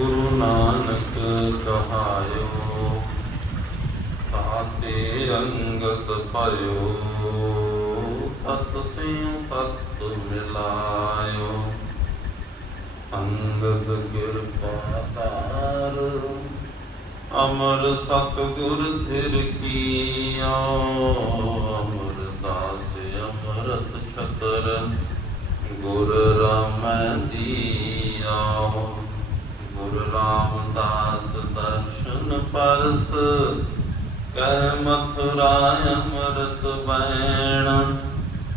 ਗੁਰੂ ਨਾਨਕ ਕਹਾਇਓ, ਤਾਤੇ ਅੰਗਦ ਭਇਓ ਤਤ ਸਿਉ ਤਤ ਮਿਲਾਇਓ। ਅੰਗਦ ਕਿਰਪਾ ਧਾਰ, ਅਮਰ ਸਤਿਗੁਰ ਥਿਰ ਕੀਓ। ਅਮਰਦਾਸ ਅਮਰਤ ਛਤਰ, ਗੁਰ ਰਾਮਦੀਓ ਦੀ ਰਾਮਦਾਸ ਦਰਸ਼ਨ ਪਰਸ ਕਹਿ ਮਥੁਰਾ ਅਮਰਤ ਬੈਣ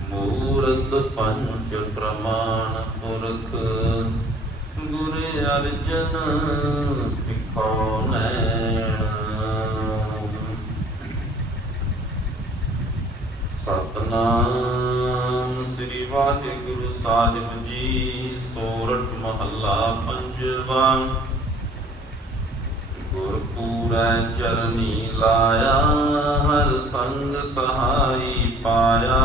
ਮੂਰਤ ਪੰਚ ਪ੍ਰਮਾਣ ਪੁਰਖ, ਗੁਰ ਅਰਜਨ ਪਿਖੋ ਨੈਣ। ਸਤਨਾਮ ਸ੍ਰੀ ਵਾਹਿਗੁਰੂ ਸਾਹਿਬ ਜੀ, ਸੋਰਠ ਮਹੱਲਾ ਪੰਜਵਾ। ਗੁਰ ਪੂਰੈ ਚਰਨੀ ਲਾਇਆ, ਹਰ ਸੰਗ ਸਹਾਈ ਪਾਇਆ।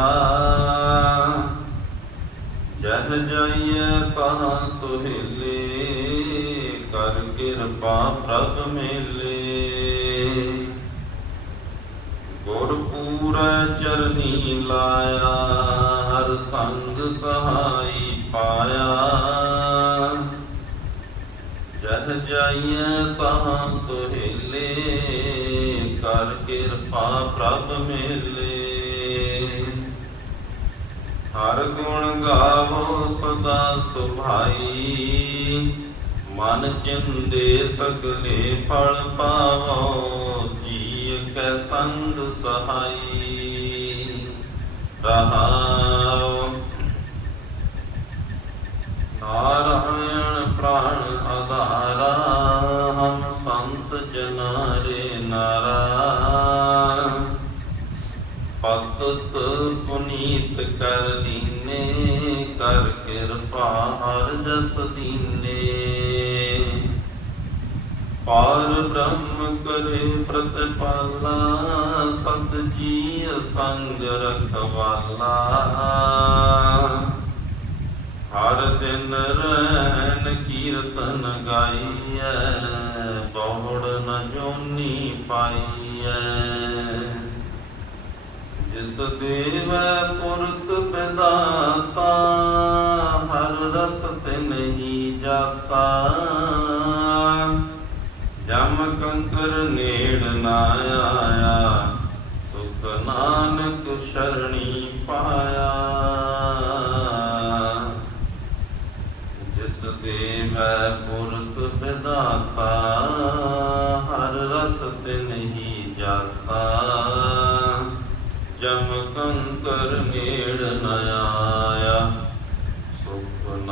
ਜਹ ਜਾਈਐ ਕਹਾ ਸੁਹੇਲੇ, ਕਰ ਕਿਰਪਾ ਪ੍ਰਭ ਮੇਲੇ। ਗੁਰ ਪੂਰੈ ਚਰਨੀ ਲਾਇਆ, ਹਰ ਸੰਗ ਸਹਾਈ ਪਾਇਆ ਜਹ ਜਾਈਐ ਤਹਾਂ ਸੁਹੇਲੇ, ਕਰ ਕਿਰਪਾ ਪ੍ਰਭ ਮੇਲੇ। ਹਰ ਗੁਣ ਗਾਵੋ ਸਦਾ ਸੁਭਾਈ, ਮਨ ਚਿੰਦੇ ਸਗਲੇ ਫਲ ਪਾਵੋ ਜੀ ਕੈ ਸੰਗ ਸਹਾਈ। ਰਹਾਉ। ਨਾਰਾਇਣ ਪ੍ਰਾਣ ਆਧਾਰਾ ਪਤਤ ਪੁਨੀਤ ਕਰ ਦੀਨੇ, ਕਰ ਕਿਰਪਾ ਹਰ ਜਸ ਦੀਨੇ। ਪਾਰ ਬ੍ਰਹਮ ਕਰੇ ਪ੍ਰਤਪਾਲਾ, ਸਤ ਜੀ ਸੰਗ ਰਖਵਾਲਾ। ਹਰ ਦਿਨ ਰਹਿਨ ਕੀਰਤਨ ਗਾਈਐ ਬਹੁੜ ਨ ਜੋਨੀ ਪਾਈਐ। ਜਿਸ ਦੇਵ ਪੁਰਤ ਬਿਦਾਤਾ, ਹਰ ਰਸ ਤੇ ਨਹੀਂ ਜਾਤਾ। ਜਮ ਕੰਕਰ ਨੇੜ ਨਾ ਆਇਆ, ਸੁਖ ਨਾਨਕ ਸ਼ਰਣੀ ਪਾਇਆ। ਜਿਸ ਦੇਵ ਪੁਰਤ ਵਿਦਾਤਾ